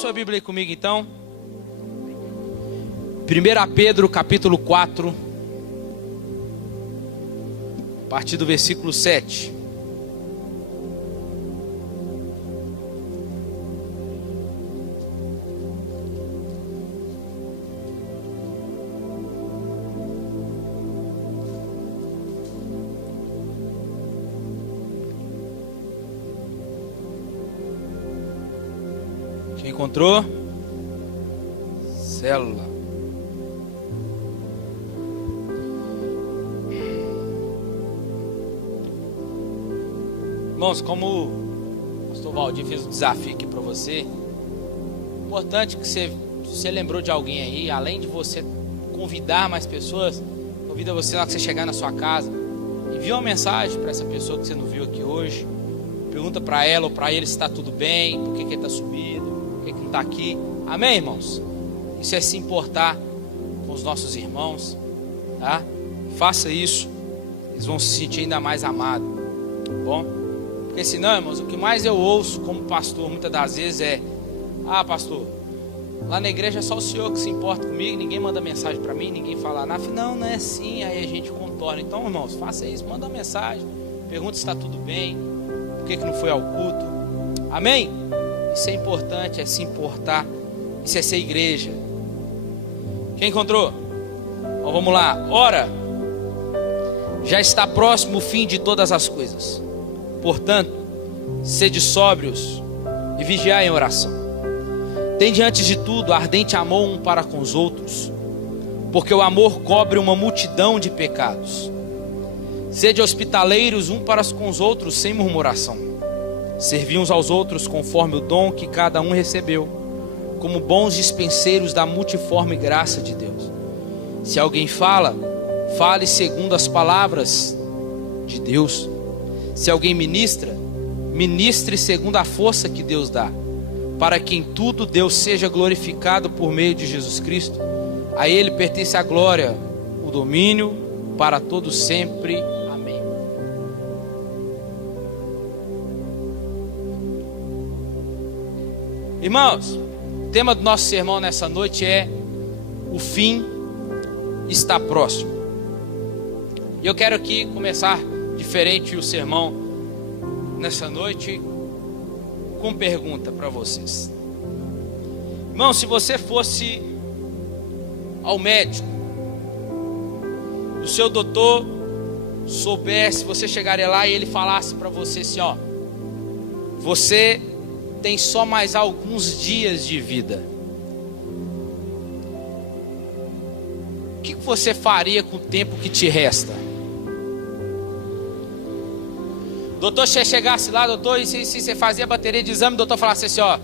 sua Bíblia aí comigo então. 1 Pedro capítulo 4, a partir do versículo 7. Quem encontrou? Célula. Irmãos, como o pastor Valdir fez um desafio aqui para você, importante que você lembrou de alguém aí, além de você convidar mais pessoas, convida você na hora que você chegar na sua casa, envia uma mensagem para essa pessoa que você não viu aqui hoje, pergunta para ela ou para ele se está tudo bem, por que ele está sumido, por que não está aqui. Amém, irmãos? Isso é se importar com os nossos irmãos, tá? Faça isso, eles vão se sentir ainda mais amados, tá bom? Porque senão, irmãos, o que mais eu ouço como pastor muitas das vezes é: ah, pastor, lá na igreja é só o senhor que se importa comigo, ninguém manda mensagem para mim, ninguém fala nada. Não é assim, aí a gente contorna. Então, irmãos, faça isso, manda uma mensagem, pergunta se está tudo bem, por que não foi ao culto. Amém? Isso é importante, é se importar, isso é ser igreja. Quem encontrou? Então, vamos lá. Ora, já está próximo o fim de todas as coisas. Portanto, sede sóbrios e vigiai em oração. Tende antes de tudo ardente amor um para com os outros, porque o amor cobre uma multidão de pecados. Sede hospitaleiros um para com os outros sem murmuração. Servi uns aos outros conforme o dom que cada um recebeu, como bons dispenseiros da multiforme graça de Deus. Se alguém fala, fale segundo as palavras de Deus. Se alguém ministra, ministre segundo a força que Deus dá, para que em tudo Deus seja glorificado por meio de Jesus Cristo. A Ele pertence a glória, o domínio para todos sempre. Amém. Irmãos, o tema do nosso sermão nessa noite é: o fim está próximo. E eu quero aqui começar diferente o sermão nessa noite com pergunta para vocês. Irmão, se você fosse ao médico, o seu doutor soubesse, você chegaria lá e ele falasse para você assim: ó, você tem só mais alguns dias de vida, o que você faria com o tempo que te resta? Doutor, se chegasse lá, doutor, e se você fazia bateria de exame, o doutor falasse assim: ó,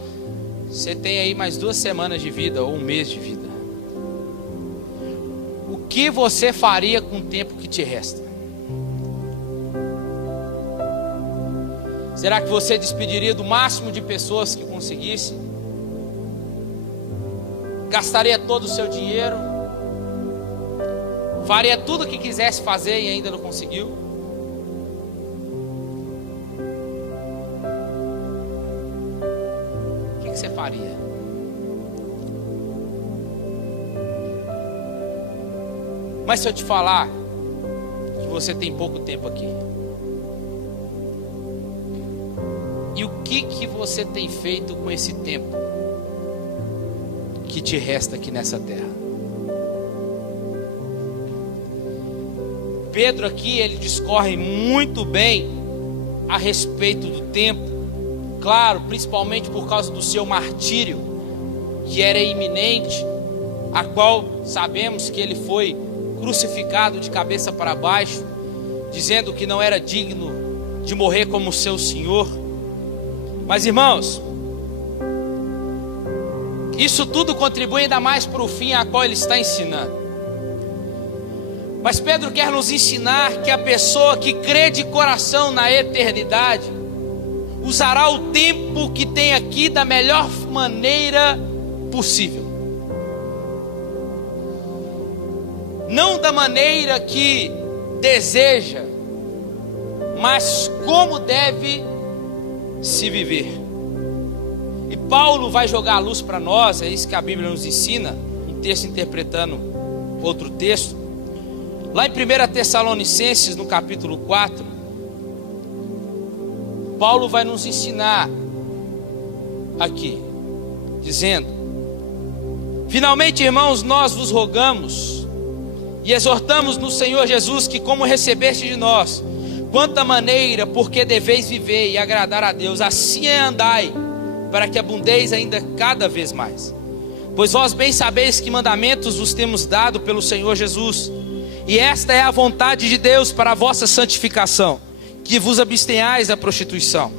você tem aí mais 2 semanas de vida ou 1 mês de vida. O que você faria com o tempo que te resta? Será que você despediria do máximo de pessoas que conseguisse? Gastaria todo o seu dinheiro? Faria tudo o que quisesse fazer e ainda não conseguiu? Você faria? Mas se eu te falar que você tem pouco tempo aqui, e o que você tem feito com esse tempo que te resta aqui nessa terra? Pedro aqui, ele discorre muito bem a respeito do tempo. Claro, principalmente por causa do seu martírio, que era iminente, a qual sabemos que ele foi crucificado de cabeça para baixo, dizendo que não era digno de morrer como seu Senhor. Mas, irmãos, isso tudo contribui ainda mais para o fim a qual ele está ensinando. Mas Pedro quer nos ensinar que a pessoa que crê de coração na eternidade usará o tempo que tem aqui da melhor maneira possível. Não da maneira que deseja, mas como deve se viver. E Paulo vai jogar a luz para nós, é isso que a Bíblia nos ensina, um texto interpretando outro texto. Lá em 1 Tessalonicenses, no capítulo 4, Paulo vai nos ensinar aqui, dizendo: finalmente, irmãos, nós vos rogamos e exortamos no Senhor Jesus que, como recebeste de nós, quanta maneira, porque deveis viver e agradar a Deus, assim andai, para que abundeis ainda cada vez mais. Pois vós bem sabeis que mandamentos vos temos dado pelo Senhor Jesus, e esta é a vontade de Deus para a vossa santificação, que vos abstenhais da prostituição,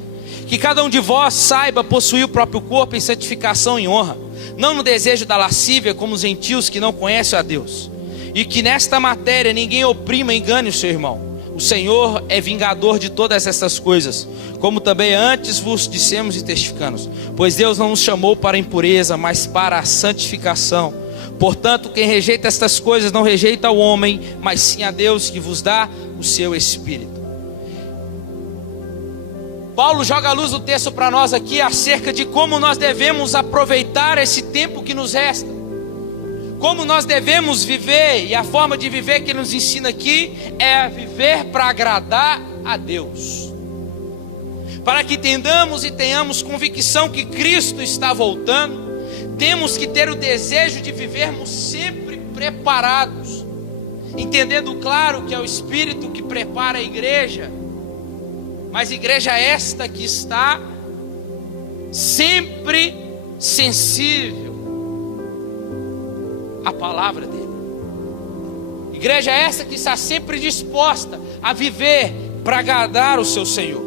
que cada um de vós saiba possuir o próprio corpo em santificação e honra, não no desejo da lascívia como os gentios que não conhecem a Deus, e que nesta matéria ninguém oprima e engane o seu irmão. O Senhor é vingador de todas estas coisas, como também antes vos dissemos e testificamos. Pois Deus não nos chamou para a impureza, mas para a santificação. Portanto, quem rejeita estas coisas não rejeita o homem, mas sim a Deus que vos dá o seu Espírito. Paulo joga a luz do texto para nós aqui acerca de como nós devemos aproveitar esse tempo que nos resta. Como nós devemos viver, e a forma de viver que ele nos ensina aqui é viver para agradar a Deus, para que entendamos e tenhamos convicção que Cristo está voltando. Temos que ter o desejo de vivermos sempre preparados, entendendo claro que é o Espírito que prepara a igreja, mas igreja esta que está sempre sensível a palavra dele. Igreja essa que está sempre disposta a viver para agradar o seu Senhor.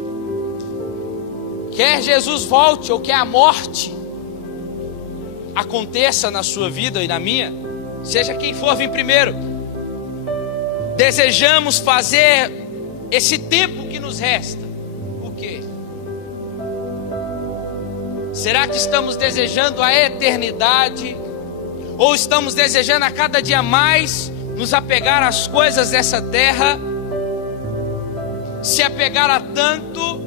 Quer Jesus volte ou quer a morte aconteça na sua vida e na minha, seja quem for vir primeiro, desejamos fazer esse tempo que nos resta o quê? Será que estamos desejando a eternidade? Ou estamos desejando a cada dia mais nos apegar às coisas dessa terra, se apegar a tanto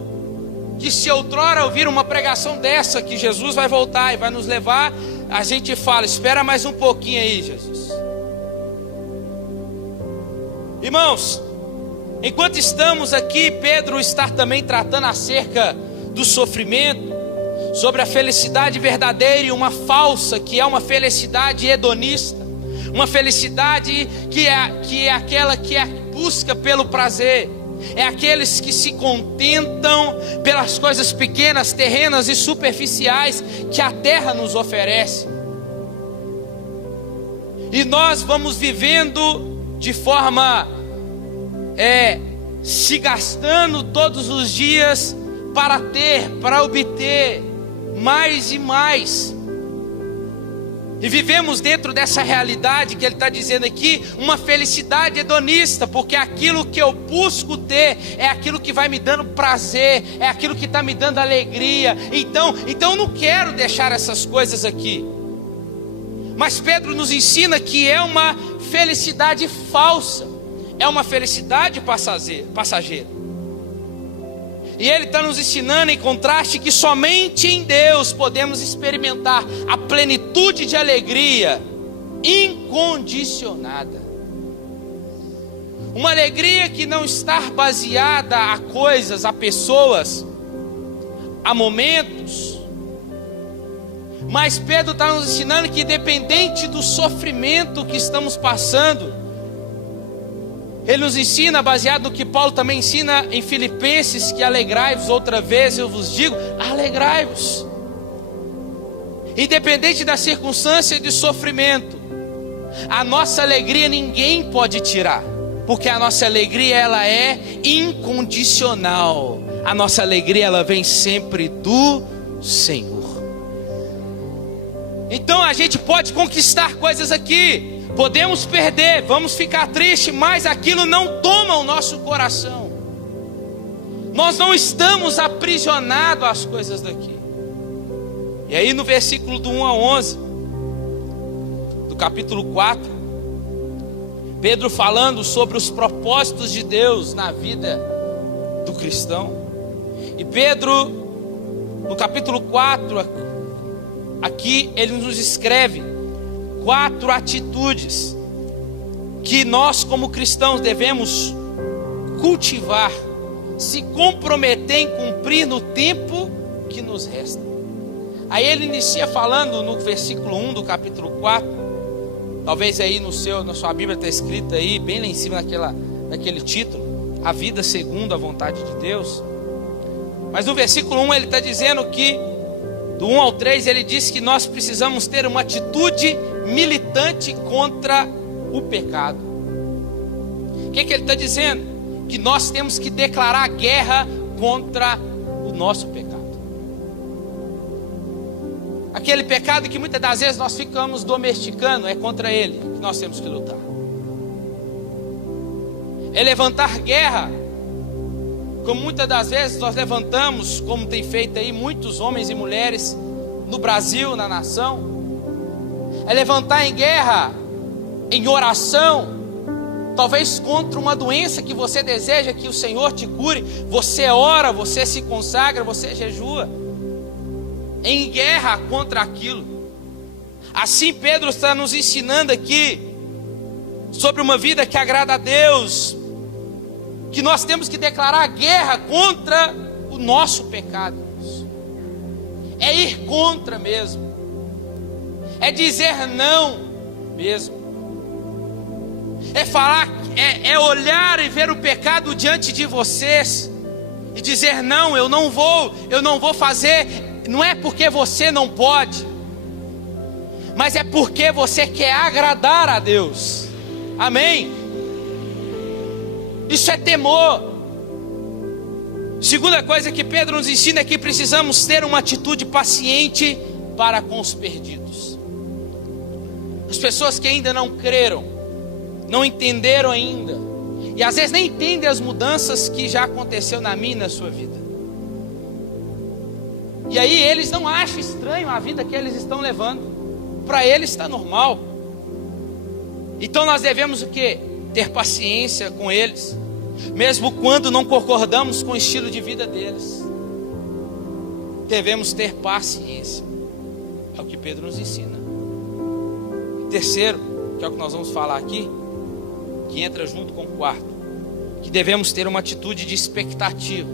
que, se outrora ouvir uma pregação dessa, que Jesus vai voltar e vai nos levar, a gente fala: espera mais um pouquinho aí, Jesus. Irmãos, enquanto estamos aqui, Pedro está também tratando acerca do sofrimento, sobre a felicidade verdadeira e uma falsa, que é uma felicidade hedonista, uma felicidade que é aquela que é busca pelo prazer, é aqueles que se contentam pelas coisas pequenas, terrenas e superficiais que a terra nos oferece. E nós vamos vivendo de forma se gastando todos os dias para obter mais e mais, e vivemos dentro dessa realidade que ele está dizendo aqui, uma felicidade hedonista, porque aquilo que eu busco ter é aquilo que vai me dando prazer, é aquilo que está me dando alegria. Então eu não quero deixar essas coisas aqui. Mas Pedro nos ensina que é uma felicidade falsa, é uma felicidade passageira. E ele está nos ensinando em contraste que somente em Deus podemos experimentar a plenitude de alegria incondicionada. Uma alegria que não está baseada a coisas, a pessoas, a momentos. Mas Pedro está nos ensinando que, independente do sofrimento que estamos passando, ele nos ensina, baseado no que Paulo também ensina em Filipenses, que alegrai-vos. Outra vez eu vos digo, alegrai-vos. Independente da circunstância de sofrimento, a nossa alegria ninguém pode tirar, porque a nossa alegria, ela é incondicional. A nossa alegria, ela vem sempre do Senhor. Então a gente pode conquistar coisas aqui, podemos perder, vamos ficar tristes, mas aquilo não toma o nosso coração. Nós não estamos aprisionados às coisas daqui. E aí no versículo do 1 a 11 do capítulo 4, Pedro falando sobre os propósitos de Deus na vida do cristão. E Pedro, no capítulo 4, aqui ele nos escreve 4 atitudes que nós como cristãos devemos cultivar, se comprometer em cumprir no tempo que nos resta. Aí ele inicia falando no versículo 1 do capítulo 4, talvez aí na sua Bíblia está escrito aí, bem lá em cima naquele título, a vida segundo a vontade de Deus. Mas no versículo 1 ele está dizendo que, do 1 ao 3, ele diz que nós precisamos ter uma atitude militante contra o pecado. O que ele está dizendo? Que nós temos que declarar guerra contra o nosso pecado. Aquele pecado que muitas das vezes nós ficamos domesticando, é contra ele que nós temos que lutar. É levantar guerra, como muitas das vezes nós levantamos, como tem feito aí muitos homens e mulheres no Brasil, na nação. É levantar em guerra, em oração, talvez contra uma doença que você deseja que o Senhor te cure. Você ora, você se consagra, você jejua, em guerra contra aquilo. Assim Pedro está nos ensinando aqui sobre uma vida que agrada a Deus, que nós temos que declarar guerra contra o nosso pecado. É ir contra mesmo, é dizer não mesmo, é falar, é olhar e ver o pecado diante de vocês e dizer não, eu não vou fazer. Não é porque você não pode, mas é porque você quer agradar a Deus. Amém? Isso é temor. Segunda coisa que Pedro nos ensina é que precisamos ter uma atitude paciente para com os perdidos. As pessoas que ainda não creram, não entenderam ainda, e às vezes nem entendem as mudanças que já aconteceu na minha e na sua vida. E aí eles não acham estranho a vida que eles estão levando. Para eles está normal. Então nós devemos o quê? Ter paciência com eles, mesmo quando não concordamos com o estilo de vida deles. Devemos ter paciência. É o que Pedro nos ensina. E terceiro, que é o que nós vamos falar aqui, que entra junto com o quarto, que devemos ter uma atitude de expectativa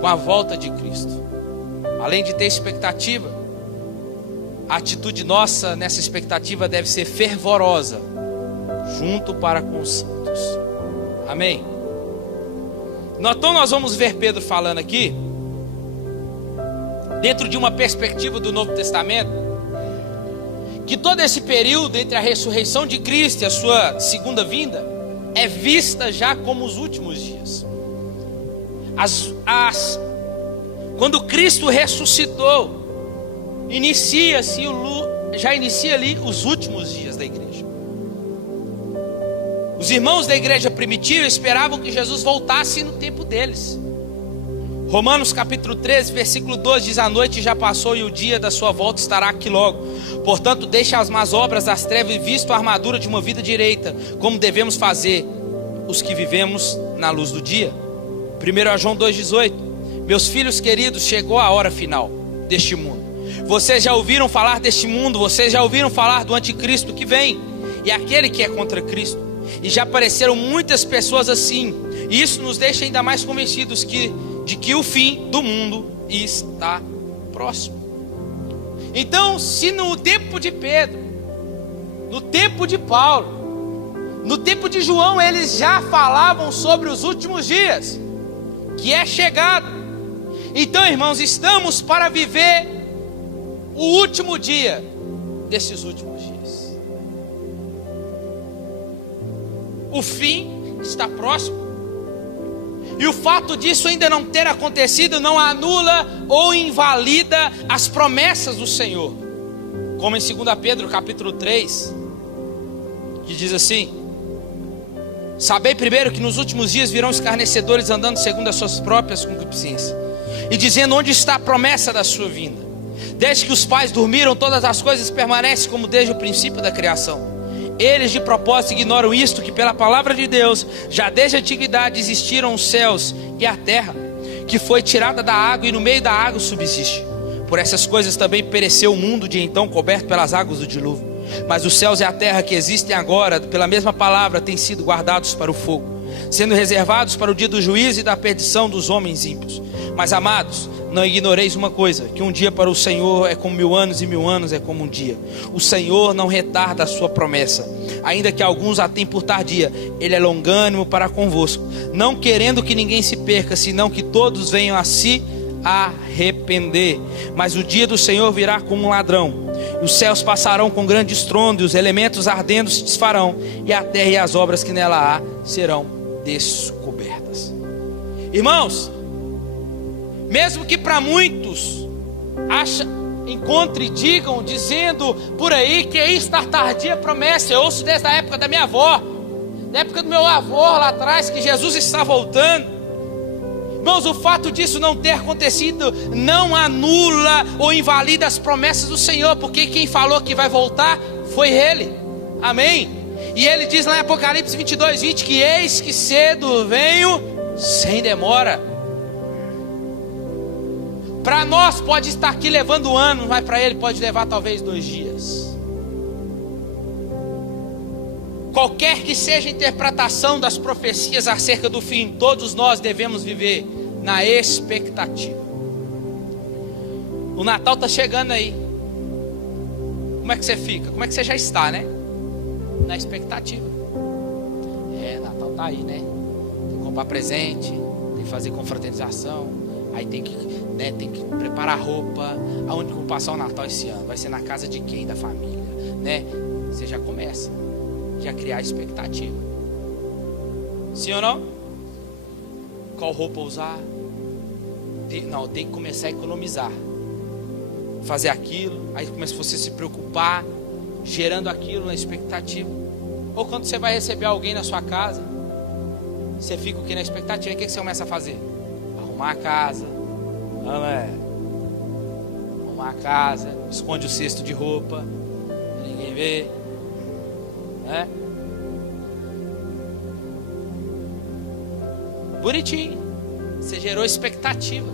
com a volta de Cristo. Além de ter expectativa, a atitude nossa nessa expectativa deve ser fervorosa, junto para com os santos. Amém? Então nós vamos ver Pedro falando aqui, dentro de uma perspectiva do Novo Testamento, que todo esse período entre a ressurreição de Cristo e a sua segunda vinda é vista já como os últimos dias. Quando Cristo ressuscitou, já inicia ali os últimos dias da igreja. Os irmãos da igreja primitiva esperavam que Jesus voltasse no tempo deles. Romanos capítulo 13, versículo 12 diz: a noite já passou e o dia da sua volta estará aqui logo. Portanto, deixe as más obras das trevas e visto a armadura de uma vida direita, como devemos fazer os que vivemos na luz do dia. 1 João 2,18: meus filhos queridos, chegou a hora final deste mundo. Vocês já ouviram falar deste mundo, vocês já ouviram falar do anticristo que vem, e aquele que é contra Cristo. E já apareceram muitas pessoas assim, e isso nos deixa ainda mais convencidos de que o fim do mundo está próximo. Então, se no tempo de Pedro, no tempo de Paulo, no tempo de João, eles já falavam sobre os últimos dias, que é chegado. Então, irmãos, estamos para viver o último dia desses últimos dias. O fim está próximo. E o fato disso ainda não ter acontecido não anula ou invalida as promessas do Senhor. Como em 2 Pedro capítulo 3, que diz assim: sabei primeiro que nos últimos dias virão escarnecedores andando segundo as suas próprias concupiscências, e dizendo: onde está a promessa da sua vinda? Desde que os pais dormiram, todas as coisas permanecem como desde o princípio da criação. Eles de propósito ignoram isto, que pela palavra de Deus, já desde a antiguidade existiram os céus e a terra, que foi tirada da água e no meio da água subsiste. Por essas coisas também pereceu o mundo de então, coberto pelas águas do dilúvio. Mas os céus e a terra que existem agora, pela mesma palavra, têm sido guardados para o fogo, sendo reservados para o dia do juízo e da perdição dos homens ímpios. Mas, amados, não ignoreis uma coisa, que um dia para o Senhor é como 1000 anos, e 1000 anos é como um dia. O Senhor não retarda a sua promessa, ainda que alguns a tenham por tardia. Ele é longânimo para convosco, não querendo que ninguém se perca, senão que todos venham a se arrepender. Mas o dia do Senhor virá como um ladrão, e os céus passarão com grande estrondo, e os elementos ardendo se desfarão, e a terra e as obras que nela há serão descobertas. Irmãos, mesmo que para muitos encontre e digam, dizendo por aí que está tardia a promessa. Eu ouço desde a época da minha avó, da época do meu avô lá atrás, que Jesus está voltando. Irmãos, o fato disso não ter acontecido não anula ou invalida as promessas do Senhor, porque quem falou que vai voltar foi Ele. Amém? E Ele diz lá em Apocalipse 22:20 que eis que cedo venho sem demora. Para nós pode estar aqui levando anos, mas para Ele pode levar talvez 2 dias. Qualquer que seja a interpretação das profecias acerca do fim, todos nós devemos viver na expectativa. O Natal está chegando aí. Como é que você fica? Como é que você já está, né? Na expectativa. Natal está aí, né? Tem que comprar presente, tem que fazer confraternização. Aí tem que preparar roupa. Aonde que eu vou passar o Natal esse ano? Vai ser na casa de quem? Da família, né? Você já começa a criar expectativa. Sim ou não? Qual roupa usar? Tem que começar a economizar. Fazer aquilo. Aí começa você a se preocupar, gerando aquilo na expectativa. Ou quando você vai receber alguém na sua casa, você fica o que na expectativa? E o que você começa a fazer? Arrumar a casa. Arrumar a casa. Esconde o cesto de roupa pra ninguém ver, né? Bonitinho. Você gerou expectativa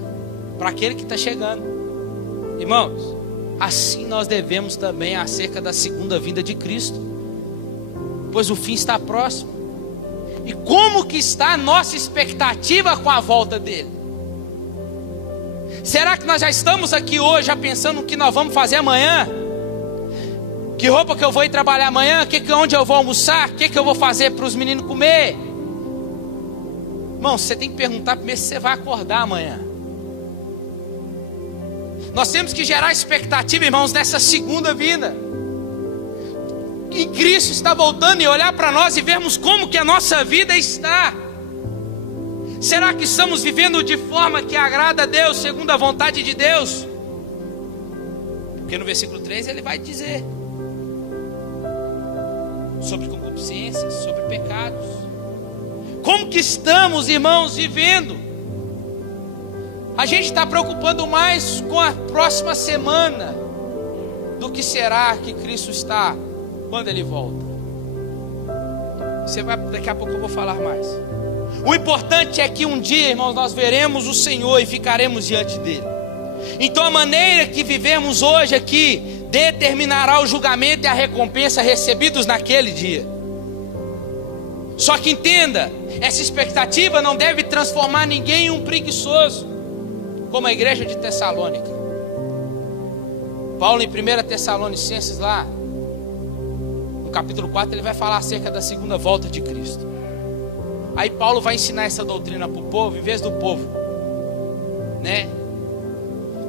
para aquele que está chegando. Irmãos, assim nós devemos também acerca da segunda vinda de Cristo, pois o fim está próximo. E como que está a nossa expectativa com a volta dele? Será que nós já estamos aqui hoje já pensando no que nós vamos fazer amanhã? Que roupa que eu vou ir trabalhar amanhã? Onde eu vou almoçar? O que eu vou fazer para os meninos comer? Irmão, você tem que perguntar primeiro se você vai acordar amanhã. Nós temos que gerar expectativa, irmãos, nessa segunda vinda. Que Cristo está voltando, e olhar para nós e vermos como que a nossa vida está. Será que estamos vivendo de forma que agrada a Deus, segundo a vontade de Deus? Porque no versículo 3 ele vai dizer sobre concupiscências, sobre pecados. Como que estamos, irmãos, vivendo? A gente está preocupando mais com a próxima semana do que será que Cristo está quando Ele volta. Daqui a pouco eu vou falar mais. O importante é que um dia, irmãos, nós veremos o Senhor e ficaremos diante dele. Então a maneira que vivemos hoje aqui determinará o julgamento e a recompensa recebidos naquele dia. Só que entenda, essa expectativa não deve transformar ninguém em um preguiçoso, como a igreja de Tessalônica. Paulo em 1 Tessalonicenses lá, no capítulo 4, ele vai falar acerca da segunda volta de Cristo. Aí Paulo vai ensinar essa doutrina para o povo, em vez do povo, né?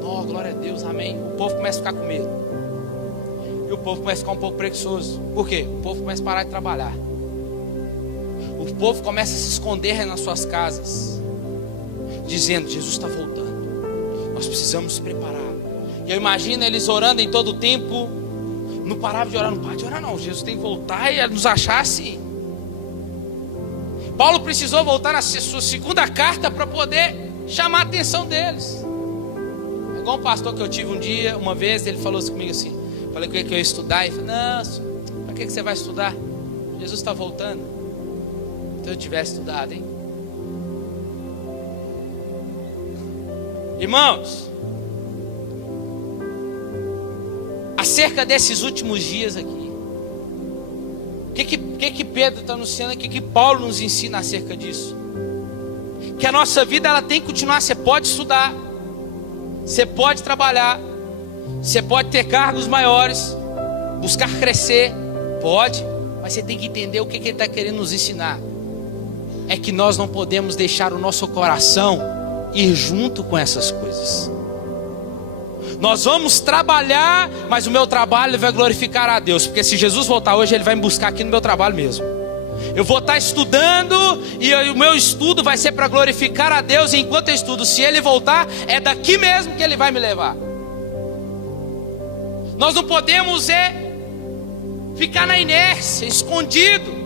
Oh, glória a Deus, amém. O povo começa a ficar com medo. E o povo começa a ficar um pouco preguiçoso. Por quê? O povo começa a parar de trabalhar. O povo começa a se esconder nas suas casas, dizendo, Jesus está voltando, nós precisamos nos preparar. E eu imagino eles orando em todo o tempo. Não parava de orar, não para de orar não. Jesus tem que voltar e nos achar assim. Paulo precisou voltar na sua segunda carta para poder chamar a atenção deles. É igual um pastor que eu tive uma vez, ele falou assim comigo assim. Falei que eu ia estudar, ele falou, não, para que você vai estudar? Jesus está voltando. Se eu tivesse estudado, hein? Irmãos, acerca desses últimos dias aqui. O que Pedro está anunciando aqui? O que Paulo nos ensina acerca disso? Que a nossa vida ela tem que continuar. Você pode estudar, você pode trabalhar, você pode ter cargos maiores, buscar crescer, pode, mas você tem que entender o que ele está querendo nos ensinar. É que nós não podemos deixar o nosso coração ir junto com essas coisas. Nós vamos trabalhar, mas o meu trabalho vai glorificar a Deus, porque se Jesus voltar hoje, Ele vai me buscar aqui no meu trabalho mesmo. Eu vou estar estudando, e o meu estudo vai ser para glorificar a Deus, e enquanto eu estudo, se Ele voltar, é daqui mesmo que Ele vai me levar. Nós não podemos ficar na inércia, escondido.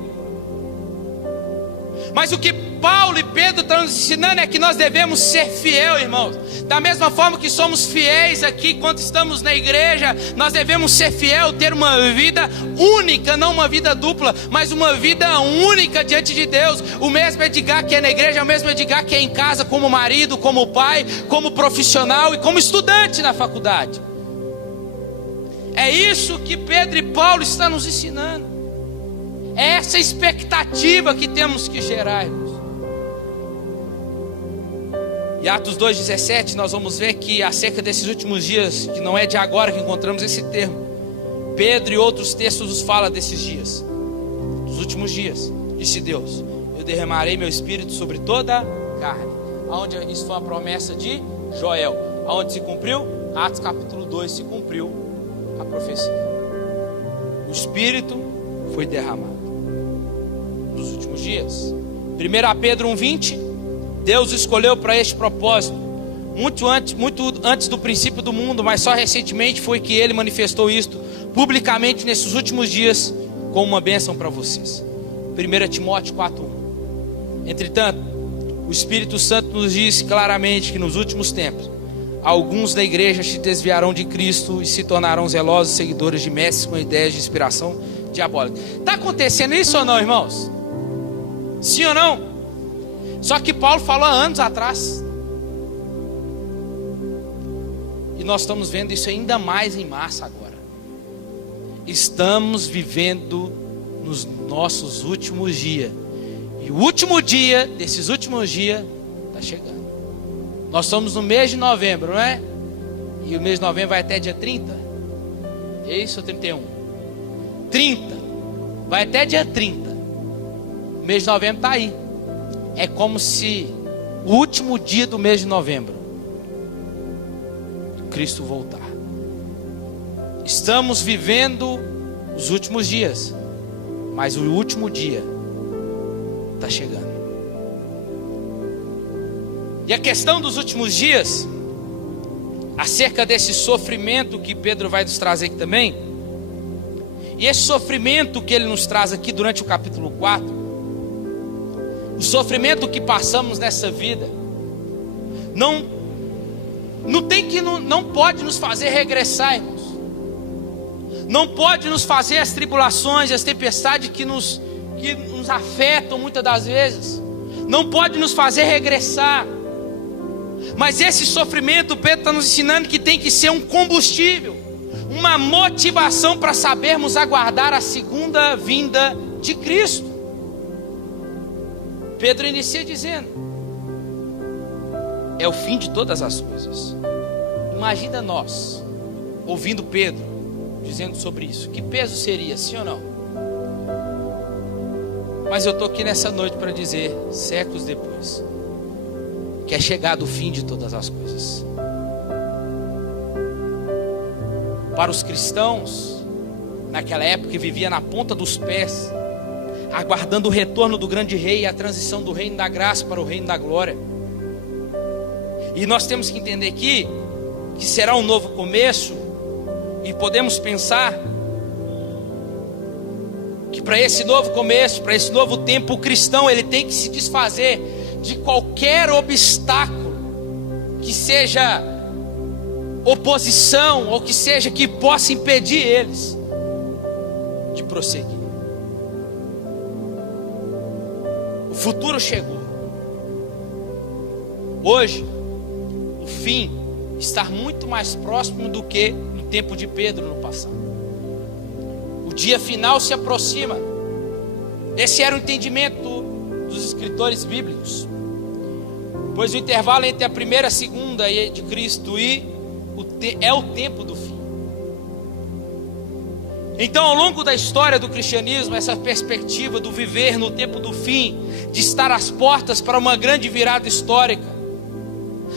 Mas o que Paulo e Pedro estão nos ensinando é que nós devemos ser fiel, irmãos. Da mesma forma que somos fiéis aqui quando estamos na igreja, nós devemos ser fiel, ter uma vida única, não uma vida dupla, mas uma vida única diante de Deus. O mesmo Edgar que é na igreja, é o mesmo Edgar que é em casa, como marido, como pai, como profissional e como estudante na faculdade. É isso que Pedro e Paulo estão nos ensinando. É essa expectativa que temos que gerar, irmãos. Em Atos 2,17 nós vamos ver que acerca desses últimos dias, que não é de agora que encontramos esse termo, Pedro e outros textos nos falam desses dias, dos últimos dias. Disse Deus: eu derramarei meu espírito sobre toda a carne. Aonde isso foi uma promessa de Joel. Aonde se cumpriu? Atos capítulo 2 se cumpriu a profecia. O espírito foi derramado nos últimos dias. 1 Pedro 1,20: Deus escolheu para este propósito muito antes do princípio do mundo, mas só recentemente foi que Ele manifestou isto publicamente nesses últimos dias como uma bênção para vocês. 1 Timóteo 4,1: entretanto, o Espírito Santo nos diz claramente que nos últimos tempos alguns da igreja se desviarão de Cristo e se tornarão zelosos seguidores de mestres com ideias de inspiração diabólica. Está acontecendo isso ou não, irmãos? Sim ou não? Só que Paulo falou há anos atrás, e nós estamos vendo isso ainda mais em massa agora. Estamos vivendo nos nossos últimos dias, e o último dia desses últimos dias está chegando. Nós estamos no mês de novembro, não é? E o mês de novembro vai até dia 30. É isso, 31? 30. Vai até dia 30. O mês de novembro está aí. É como se o último dia do mês de novembro Cristo voltar. Estamos vivendo os últimos dias, mas o último dia está chegando. E a questão dos últimos dias, acerca desse sofrimento que Pedro vai nos trazer aqui também, e esse sofrimento que ele nos traz aqui durante o capítulo 4, o sofrimento que passamos nessa vida, não pode nos fazer regressar, irmãos. Não pode nos fazer as tribulações, as tempestades que nos afetam muitas das vezes. Não pode nos fazer regressar. Mas esse sofrimento, Pedro está nos ensinando que tem que ser um combustível, uma motivação para sabermos aguardar a segunda vinda de Cristo. Pedro inicia dizendo: é o fim de todas as coisas. Imagina nós ouvindo Pedro dizendo sobre isso. Que peso seria, sim ou não? Mas eu estou aqui nessa noite para dizer, séculos depois, que é chegado o fim de todas as coisas. Para os cristãos naquela época, que vivia na ponta dos pés, aguardando o retorno do grande rei e a transição do reino da graça para o reino da glória. E nós temos que entender aqui que será um novo começo, e podemos pensar que para esse novo começo, para esse novo tempo, o cristão ele tem que se desfazer de qualquer obstáculo que seja oposição, ou que seja que possa impedir eles de prosseguir. O futuro chegou. Hoje, o fim estar muito mais próximo do que no tempo de Pedro no passado. O dia final se aproxima. Esse era o entendimento dos escritores bíblicos. Pois o intervalo entre a primeira e a segunda de Cristo é o tempo do fim. Então, ao longo da história do cristianismo, essa perspectiva do viver no tempo do fim, de estar às portas para uma grande virada histórica,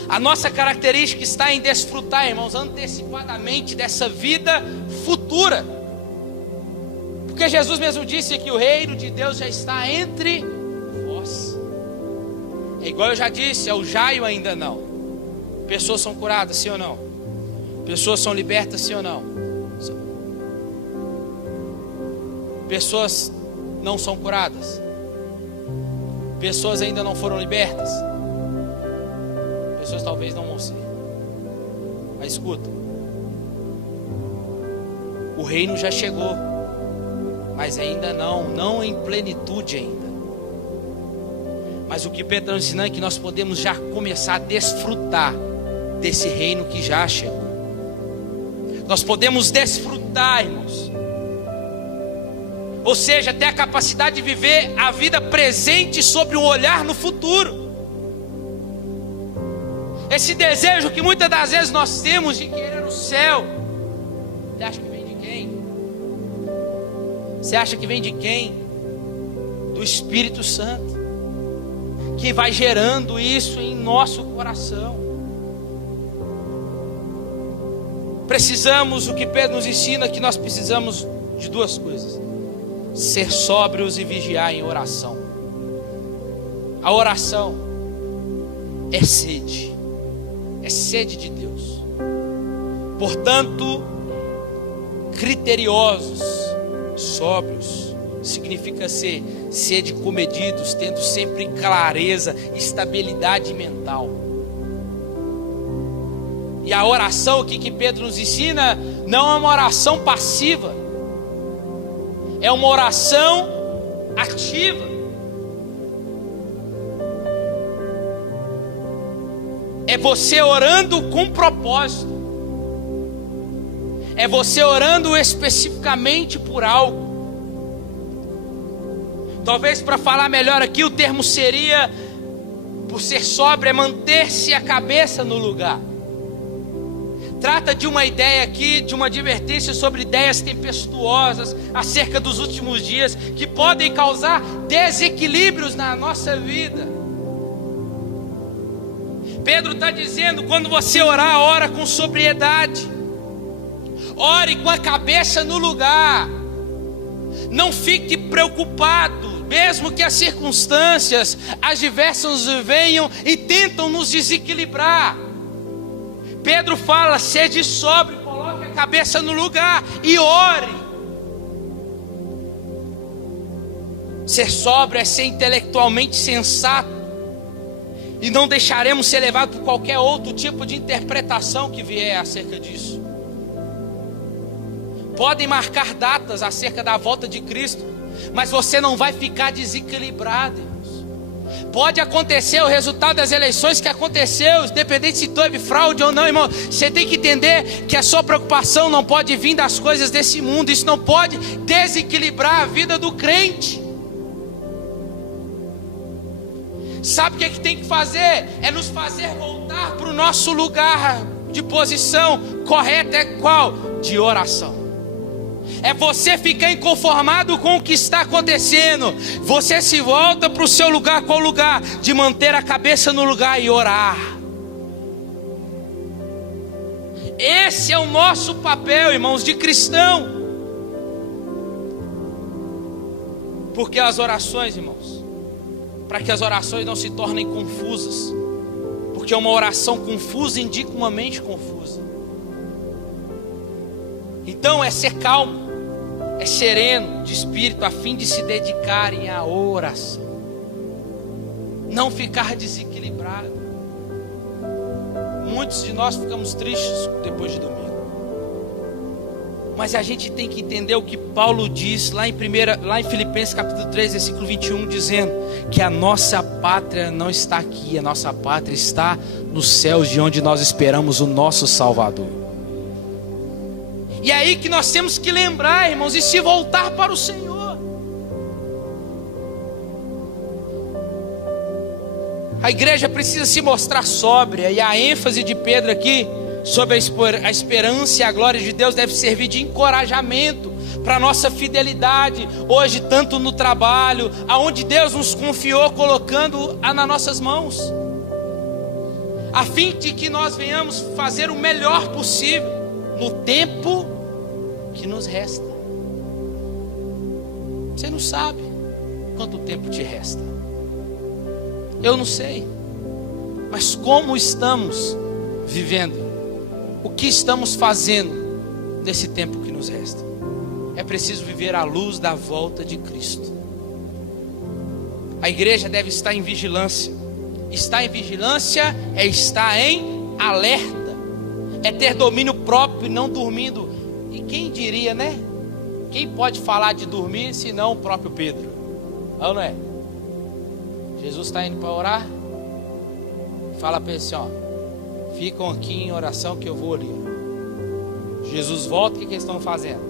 a nossa característica está em desfrutar, irmãos, antecipadamente dessa vida futura. Porque Jesus mesmo disse que o reino de Deus já está entre vós. É igual eu já disse, é o já e o ainda não. Pessoas são curadas, sim ou não? Pessoas são libertas, sim ou não? Pessoas não são curadas. Pessoas ainda não foram libertas. Pessoas talvez não vão ser. Mas escuta, o reino já chegou, mas ainda não em plenitude ainda. Mas o que Pedro está ensinando é que nós podemos já começar a desfrutar desse reino que já chegou. Nós podemos desfrutar, irmãos. Ou seja, ter a capacidade de viver a vida presente sobre um olhar no futuro. Esse desejo que muitas das vezes nós temos de querer o céu, você acha que vem de quem? Você acha que vem de quem? Do Espírito Santo, que vai gerando isso em nosso coração. Precisamos, o que Pedro nos ensina, que nós precisamos de duas coisas: ser sóbrios e vigiar em oração. A oração é sede de Deus. Portanto, criteriosos, sóbrios, significa ser sede comedidos, tendo sempre clareza, estabilidade mental. E a oração aqui que Pedro nos ensina não é uma oração passiva, é uma oração ativa. É você orando com propósito. É você orando especificamente por algo. Talvez, para falar melhor aqui, o termo seria, por ser sóbrio, é manter-se a cabeça no lugar. Trata de uma ideia aqui, de uma advertência sobre ideias tempestuosas acerca dos últimos dias, que podem causar desequilíbrios na nossa vida. Pedro está dizendo, quando você orar, ora com sobriedade. Ore com a cabeça no lugar. Não fique preocupado, mesmo que as circunstâncias adversas venham e tentam nos desequilibrar. Pedro fala, sede sóbrio, coloque a cabeça no lugar e ore. Ser sóbrio é ser intelectualmente sensato. E não deixaremos ser levados por qualquer outro tipo de interpretação que vier acerca disso. Podem marcar datas acerca da volta de Cristo, mas você não vai ficar desequilibrado, irmãos. Pode acontecer o resultado das eleições que aconteceu, independente se teve fraude ou não, irmão. Você tem que entender que a sua preocupação não pode vir das coisas desse mundo. Isso não pode desequilibrar a vida do crente. Sabe o que é que tem que fazer? É nos fazer voltar para o nosso lugar de posição correta. É qual? De oração. É você ficar inconformado com o que está acontecendo. Você se volta para o seu lugar. Qual lugar? De manter a cabeça no lugar e orar. Esse é o nosso papel, irmãos, de cristão. Porque as orações, irmãos, para que as orações não se tornem confusas, porque uma oração confusa indica uma mente confusa. Então é ser calmo, é sereno de espírito, a fim de se dedicarem à oração, não ficar desequilibrado. Muitos de nós ficamos tristes depois de domingo, Mas a gente tem que entender o que Paulo diz lá em Filipenses capítulo 3, versículo 21, dizendo que a nossa pátria não está aqui, a nossa pátria está nos céus, de onde nós esperamos o nosso Salvador. E é aí que nós temos que lembrar, irmãos, e se voltar para o Senhor. A igreja precisa se mostrar sóbria, e a ênfase de Pedro aqui sobre a esperança e a glória de Deus deve servir de encorajamento para a nossa fidelidade hoje, tanto no trabalho, aonde Deus nos confiou, colocando nas nossas mãos, a fim de que nós venhamos fazer o melhor possível no tempo que nos resta. Você não sabe quanto tempo te resta. Eu não sei. Mas como estamos vivendo? O que estamos fazendo nesse tempo que nos resta? É preciso viver à luz da volta de Cristo. A igreja deve estar em vigilância. Estar em vigilância é estar em alerta. É ter domínio próprio e não dormindo. E quem diria, né? Quem pode falar de dormir senão o próprio Pedro? Ou não é? Jesus está indo para orar. Fala para ele assim, ó: ficam aqui em oração que eu vou ali. Jesus volta, o que eles estão fazendo?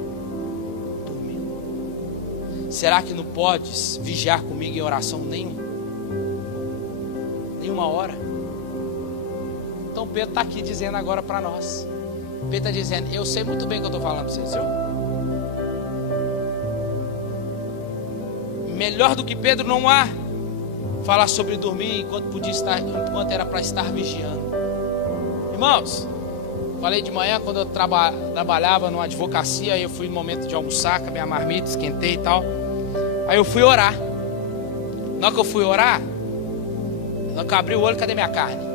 Dormindo. Será que não podes vigiar comigo em oração nenhuma hora? Então Pedro está aqui dizendo agora para nós. Pedro está dizendo: eu sei muito bem o que eu estou falando para vocês, viu? Melhor do que Pedro não há falar sobre dormir enquanto era para estar vigiando. Irmãos, falei de manhã quando eu trabalhava numa advocacia. Aí eu fui no momento de almoçar com a minha marmita, esquentei e tal. Aí eu fui orar. Na hora que eu fui orar, na hora que eu abri o olho, cadê minha carne?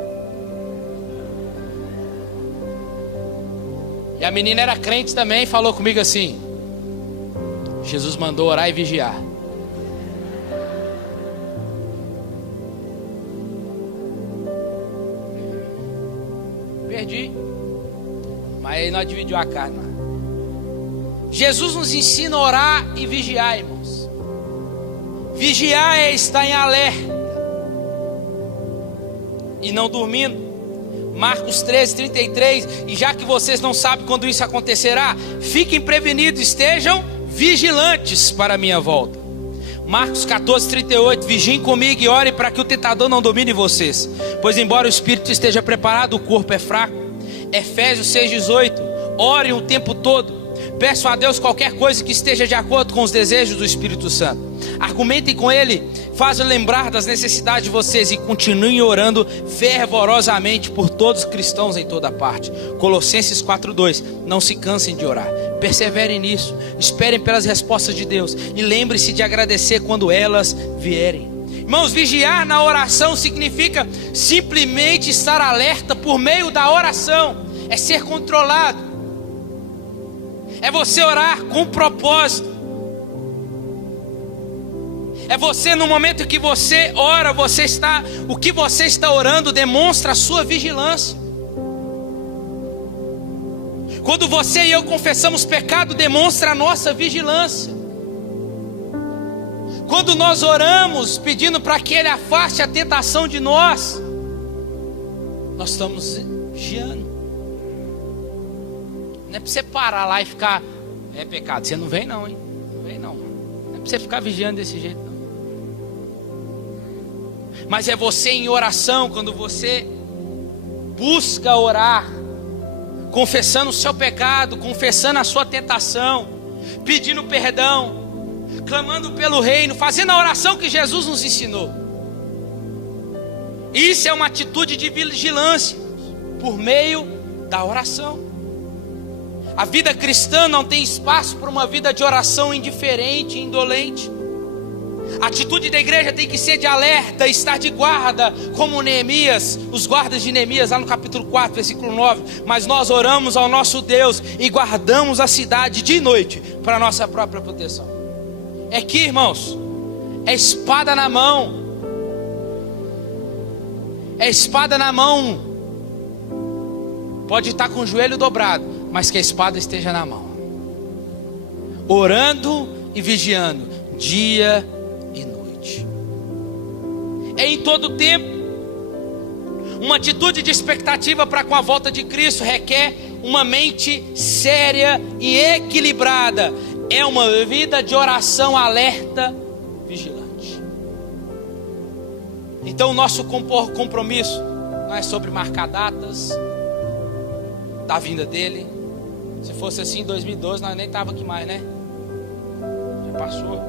E a menina era crente também, falou comigo assim: Jesus mandou orar e vigiar. Perdi, mas ele não dividiu a carne. Jesus nos ensina a orar e vigiar, irmãos. Vigiar é estar em alerta e não dormindo. Marcos 13:33. E já que vocês não sabem quando isso acontecerá, fiquem prevenidos, estejam vigilantes para a minha volta. Marcos 14:38. Vigiem comigo e orem para que o tentador não domine vocês, pois embora o espírito esteja preparado, o corpo é fraco. Efésios 6:18. Orem o tempo todo. Peçam a Deus qualquer coisa que esteja de acordo com os desejos do Espírito Santo. Argumentem com Ele, fazem lembrar das necessidades de vocês e continuem orando fervorosamente por todos os cristãos em toda parte. Colossenses 4:2. Não se cansem de orar, perseverem nisso, esperem pelas respostas de Deus e lembre-se de agradecer quando elas vierem. Irmãos, vigiar na oração significa simplesmente estar alerta por meio da oração. É ser controlado. É você orar com propósito. É você, no momento que você ora, o que você está orando demonstra a sua vigilância. Quando você e eu confessamos pecado, demonstra a nossa vigilância. Quando nós oramos pedindo para que Ele afaste a tentação de nós estamos vigiando. Não é para você parar lá e ficar: é pecado, você não vem não, hein? Não vem não. Não é para você ficar vigiando desse jeito não. Mas é você em oração, quando você busca orar, confessando o seu pecado, confessando a sua tentação, pedindo perdão, clamando pelo reino, fazendo a oração que Jesus nos ensinou. Isso é uma atitude de vigilância por meio da oração. A vida cristã não tem espaço para uma vida de oração indiferente, indolente. A atitude da igreja tem que ser de alerta, estar de guarda, como Neemias, os guardas de Neemias, lá no capítulo 4, versículo 9. Mas nós oramos ao nosso Deus e guardamos a cidade de noite para a nossa própria proteção. É aqui, irmãos, é espada na mão. É espada na mão. Pode estar com o joelho dobrado, mas que a espada esteja na mão. orando e vigiando, dia e noite. É em todo tempo. Uma atitude de expectativa para com a volta de Cristo requer uma mente séria e equilibrada. É uma vida de oração alerta, vigilante. Então o nosso compromisso não é sobre marcar datas da vinda dele. Se fosse assim em 2012, nós nem estávamos aqui mais, né? Já passou.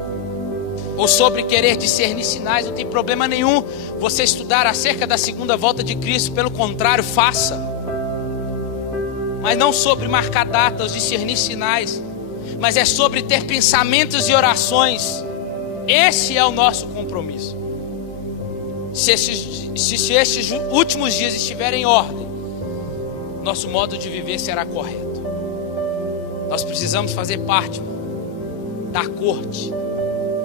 Ou sobre querer discernir sinais. Não tem problema nenhum você estudar acerca da segunda volta de Cristo. Pelo contrário, faça. Mas não sobre marcar datas, discernir sinais, mas é sobre ter pensamentos e orações. Esse é o nosso compromisso. Se esses últimos dias estiverem em ordem, nosso modo de viver será correto. Nós precisamos fazer parte da corte,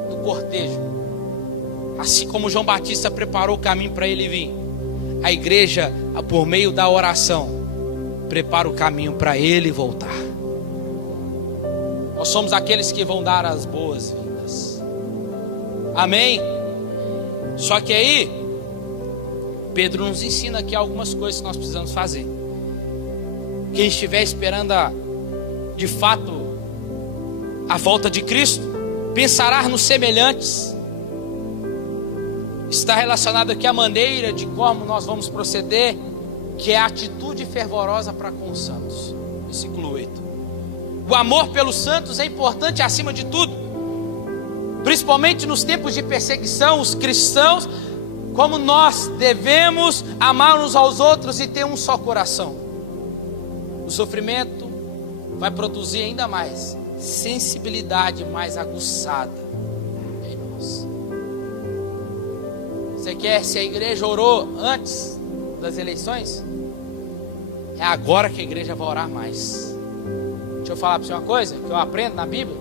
do cortejo. Assim como João Batista preparou o caminho para ele vir, a igreja, por meio da oração, prepara o caminho para ele voltar. Nós somos aqueles que vão dar as boas-vindas. Amém? Só que aí, Pedro nos ensina aqui algumas coisas que nós precisamos fazer. Quem estiver esperando de fato a volta de Cristo, pensará nos semelhantes. Está relacionado aqui à maneira de como nós vamos proceder, que é a atitude fervorosa para com os santos. Versículo 8. O amor pelos santos é importante acima de tudo, principalmente nos tempos de perseguição. Os cristãos, como nós, devemos amar uns aos outros e ter um só coração. O sofrimento vai produzir ainda mais sensibilidade mais aguçada em nós. Você quer, se a igreja orou antes das eleições, é agora que a igreja vai orar mais. Deixa eu falar para você uma coisa que eu aprendo na Bíblia,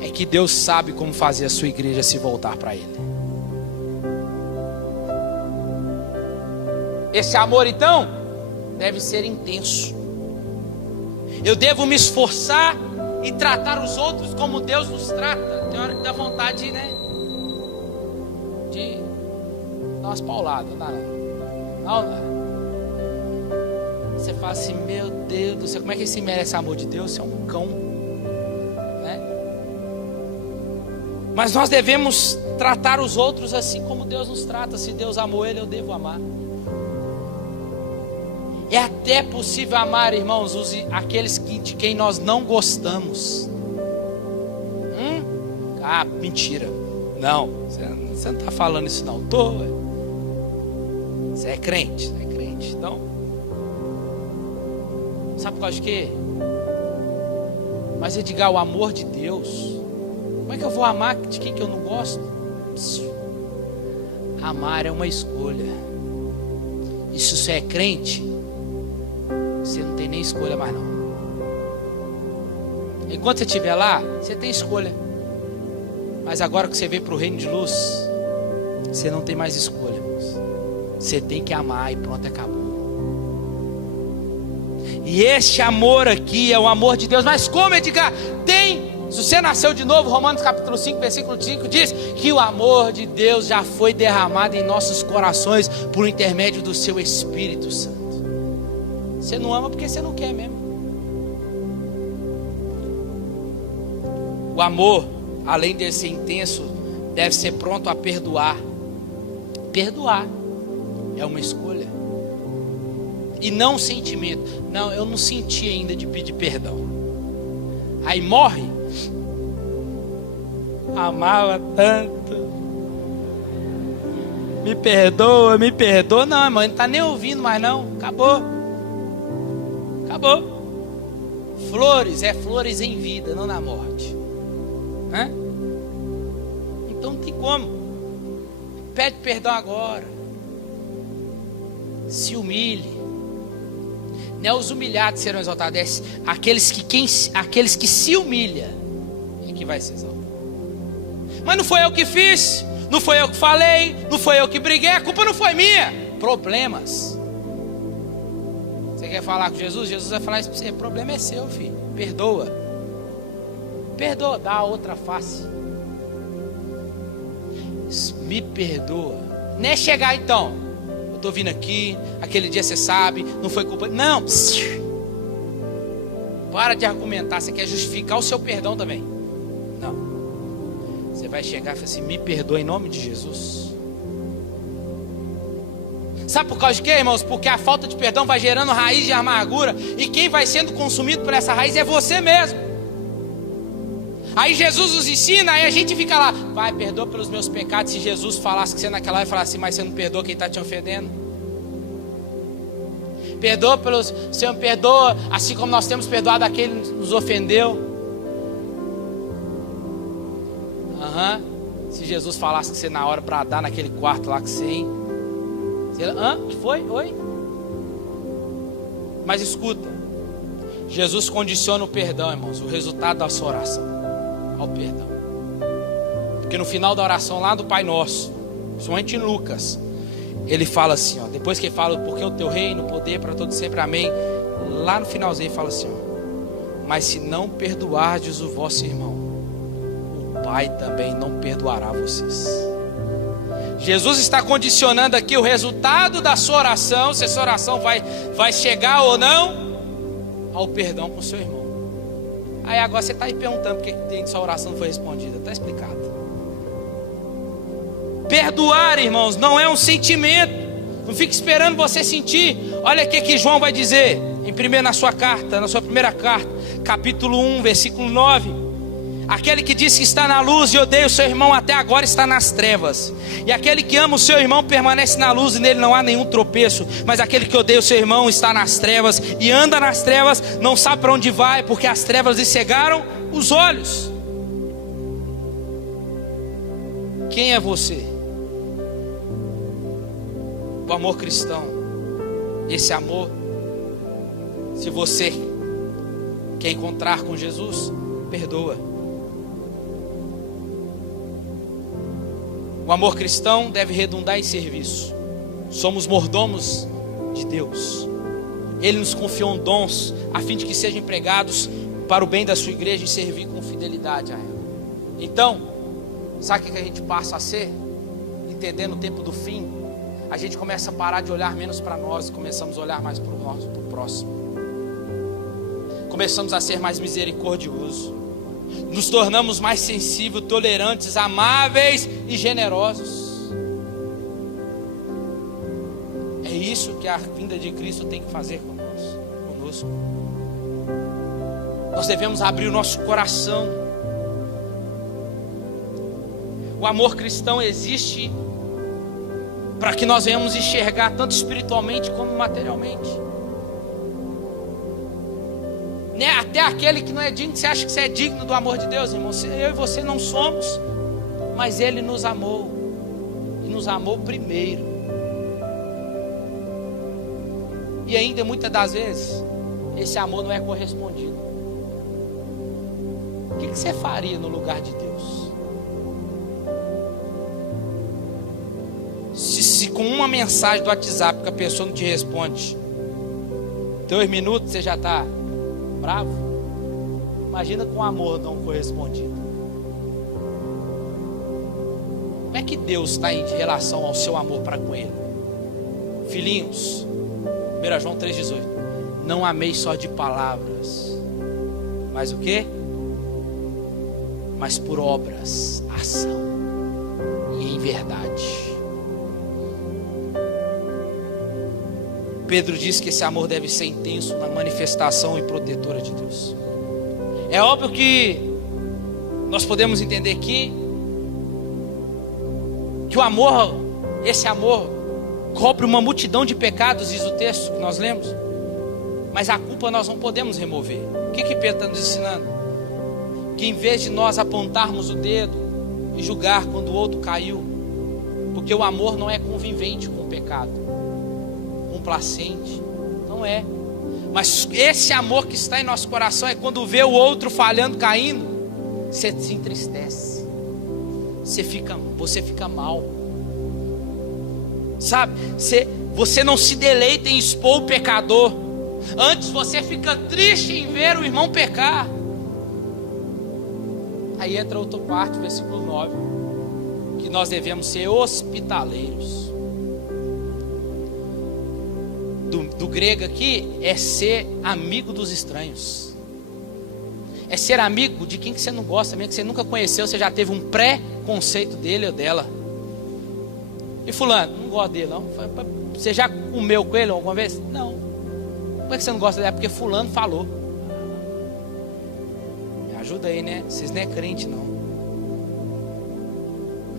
é que Deus sabe como fazer a sua igreja se voltar para Ele. Esse amor então deve ser intenso. Eu devo me esforçar e tratar os outros como Deus nos trata. Tem hora que dá vontade, né, de dar umas pauladas, não. Você fala assim, meu Deus do céu, como é que esse merece amor de Deus? Você é um cão, né? Mas nós devemos tratar os outros assim como Deus nos trata. Se Deus amou ele, eu devo amar. É até possível amar, irmãos, aqueles de quem nós não gostamos. Mentira. Não, você não está falando isso não. Você é crente, então, sabe por causa de quê? Mas Edgar, o amor de Deus, como é que eu vou amar de quem que eu não gosto? Amar é uma escolha. E se você é crente, você não tem nem escolha mais não. Enquanto você estiver lá, você tem escolha. Mas agora que você veio para o reino de luz, você não tem mais escolha, irmãos. Você tem que amar e pronto, acabou. E este amor aqui é o amor de Deus. Mas como, Edgar? Se você nasceu de novo, Romanos capítulo 5, versículo 5 diz que o amor de Deus já foi derramado em nossos corações por intermédio do seu Espírito Santo. Você não ama porque você não quer mesmo. O amor, além de ser intenso, deve ser pronto a perdoar. Perdoar é uma escolha e não um sentimento. Não, eu não senti ainda de pedir perdão. Aí morre. Amava tanto. Me perdoa. Não, irmão, não está nem ouvindo mais não. Acabou. Flores, é flores em vida, não na morte. Então não tem como. Pede perdão agora. Se humilhe. Não é os humilhados serão exaltados, é aqueles que se humilham é que vai ser exaltado. Mas não foi eu que fiz, não foi eu que falei, não foi eu que briguei, a culpa não foi minha. Problemas. Você quer falar com Jesus? Jesus vai falar isso para você. O problema é seu, filho. Perdoa. perdoa, dá a outra face. Me perdoa. Não é chegar então, eu estou vindo aqui, aquele dia você sabe, não foi culpa. Não. Para de argumentar, você quer justificar o seu perdão também. Não. Você vai chegar e falar assim: me perdoa em nome de Jesus. Sabe por causa de quê, irmãos? Porque a falta de perdão vai gerando raiz de amargura, e quem vai sendo consumido por essa raiz é você mesmo. Aí Jesus nos ensina, aí a gente fica lá: vai, perdoa pelos meus pecados. Se Jesus falasse que você naquela hora falasse assim: mas você não perdoa quem está te ofendendo? Perdoa pelos, Senhor, perdoa, assim como nós temos perdoado aquele que nos ofendeu. Se Jesus falasse que você na hora para dar naquele quarto lá que você, hein? Que foi? Oi? Mas escuta, Jesus condiciona o perdão, irmãos, o resultado da sua oração ao perdão. Porque no final da oração lá do Pai Nosso, principalmente em Lucas, ele fala assim, ó, depois que ele fala: porque o teu reino, o poder para todo sempre, amém. Lá no finalzinho ele fala assim, ó: mas se não perdoardes o vosso irmão, o Pai também não perdoará vocês. Jesus está condicionando aqui o resultado da sua oração, se essa oração vai chegar ou não, ao perdão com o seu irmão. Aí agora você está aí perguntando por que sua oração não foi respondida. Está explicado. Perdoar, irmãos, não é um sentimento. Não fique esperando você sentir. Olha o que João vai dizer na sua primeira carta, capítulo 1, versículo 9. Aquele que diz que está na luz e odeia o seu irmão até agora está nas trevas. E aquele que ama o seu irmão permanece na luz e nele não há nenhum tropeço. Mas aquele que odeia o seu irmão está nas trevas e anda nas trevas, não sabe para onde vai, porque as trevas lhe cegaram os olhos. Quem é você? O amor cristão. Esse amor, se você quer encontrar com Jesus, perdoa. O amor cristão deve redundar em serviço. Somos mordomos de Deus. Ele nos confiou dons a fim de que sejam empregados para o bem da sua igreja e servir com fidelidade a ela. Então, sabe o que a gente passa a ser? Entendendo o tempo do fim, a gente começa a parar de olhar menos para nós e começamos a olhar mais para o próximo. Começamos a ser mais misericordiosos. Nos tornamos mais sensíveis, tolerantes, amáveis e generosos. É isso que a vinda de Cristo tem que fazer conosco. Nós devemos abrir o nosso coração. O amor cristão existe para que nós venhamos enxergar tanto espiritualmente como materialmente. Até aquele que não é digno, você acha que você é digno do amor de Deus, irmão? Eu e você não somos, mas Ele nos amou, e nos amou primeiro. E ainda muitas das vezes esse amor não é correspondido. O que você faria no lugar de Deus? Se com uma mensagem do WhatsApp que a pessoa não te responde, 2 minutos você já está bravo? Imagina com amor não correspondido. Como é que Deus está em relação ao seu amor para com Ele? Filhinhos, 1 João 3,18: não ameis só de palavras, mas o quê? Mas por obras, ação e em verdade. Pedro diz que esse amor deve ser intenso na manifestação e protetora de Deus. É óbvio que nós podemos entender que o amor, esse amor cobre uma multidão de pecados, diz o texto que nós lemos, mas a culpa nós não podemos remover. O que Pedro está nos ensinando? Que em vez de nós apontarmos o dedo e julgar quando o outro caiu, porque o amor não é convivente com o pecado, complacente, não é. Mas esse amor que está em nosso coração é quando vê o outro falhando, caindo, você se entristece, você fica mal, sabe? Você não se deleita em expor o pecador, antes você fica triste em ver o irmão pecar. Aí entra outra parte, versículo 9, que nós devemos ser hospitaleiros. Do grego aqui é ser amigo dos estranhos. É ser amigo de quem que você não gosta, mesmo que você nunca conheceu, você já teve um pré-conceito dele ou dela. E fulano, não gosto dele não. Você já comeu com ele alguma vez? Não. Como é que você não gosta dele? É porque fulano falou. Me ajuda aí, né? Vocês não é crente não.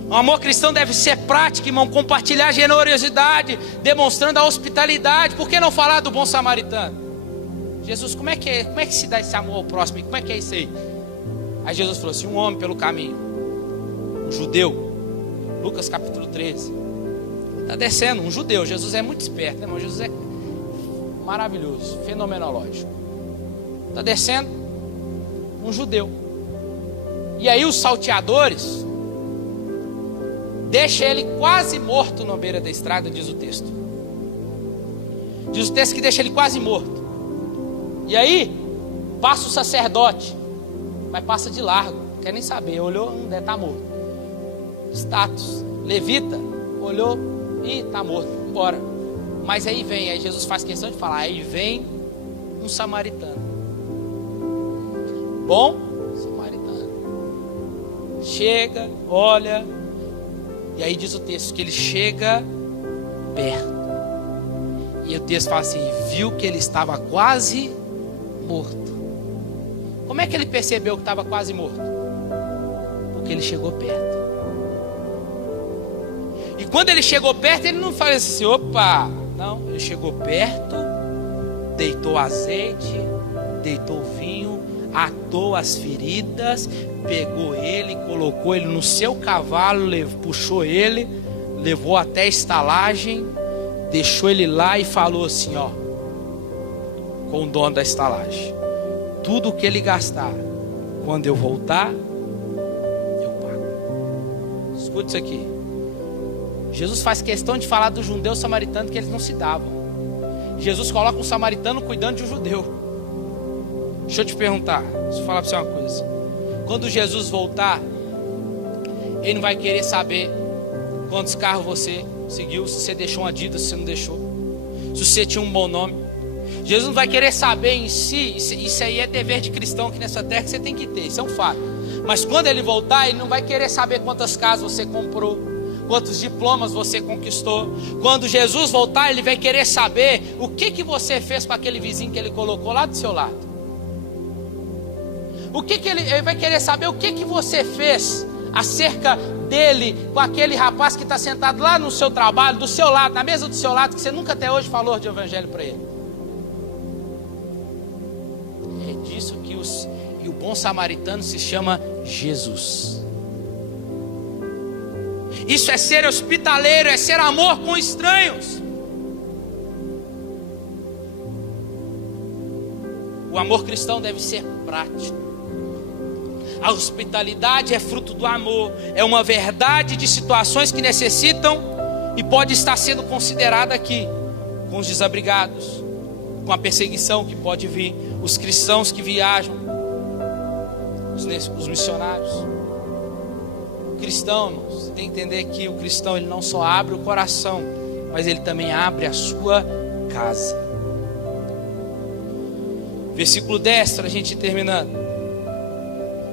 O amor cristão deve ser prático, irmão. Compartilhar a generosidade, demonstrando a hospitalidade. Por que não falar do bom samaritano? Jesus, como é que se dá esse amor ao próximo? Como é que é isso aí? Aí Jesus falou assim: um homem pelo caminho, um judeu, Lucas capítulo 13, está descendo, um judeu. Jesus é muito esperto, né, irmão? Jesus é maravilhoso, fenomenológico. Está descendo um judeu. E aí os salteadores deixa ele quase morto na beira da estrada, diz o texto. Diz o texto que deixa ele quase morto. E aí passa o sacerdote, mas passa de largo, não quer nem saber. Olhou, deve estar morto. Status, levita, olhou e está morto, embora. Mas aí Jesus faz questão de falar: aí vem um samaritano, bom samaritano, chega, olha. E aí diz o texto que ele chega perto. E o texto fala assim: viu que ele estava quase morto. Como é que ele percebeu que estava quase morto? Porque ele chegou perto. E quando ele chegou perto, ele não fala assim: opa, não, ele chegou perto, deitou azeite, deitou vinho, atou as feridas, pegou ele, colocou ele no seu cavalo, puxou ele, levou até a estalagem, deixou ele lá e falou assim, ó, com o dono da estalagem: tudo o que ele gastar, quando eu voltar, eu pago. Escute isso aqui. Jesus faz questão de falar do judeu samaritano, que eles não se davam. Jesus coloca um samaritano cuidando de um judeu. Deixa eu te perguntar, deixa eu falar para você uma coisa. Quando Jesus voltar, ele não vai querer saber quantos carros você seguiu, se você deixou um Adidas, se você não deixou, se você tinha um bom nome. Jesus não vai querer saber em si. Isso aí é dever de cristão aqui nessa terra, que você tem que ter, isso é um fato. Mas quando ele voltar, ele não vai querer saber quantas casas você comprou, quantos diplomas você conquistou. Quando Jesus voltar, ele vai querer saber o que você fez com aquele vizinho que ele colocou lá do seu lado. Ele vai querer saber o que você fez acerca dele com aquele rapaz que está sentado lá no seu trabalho, do seu lado, na mesa do seu lado, que você nunca até hoje falou de evangelho para ele. É disso que o bom samaritano se chama Jesus. Isso é ser hospitaleiro, é ser amor com estranhos. O amor cristão deve ser prático. A hospitalidade é fruto do amor, é uma verdade de situações que necessitam e pode estar sendo considerada aqui, com os desabrigados, com a perseguição que pode vir, os cristãos que viajam, os missionários. O cristão, irmãos, você tem que entender que o cristão, ele não só abre o coração, mas ele também abre a sua casa. Versículo 10, para a gente ir terminando.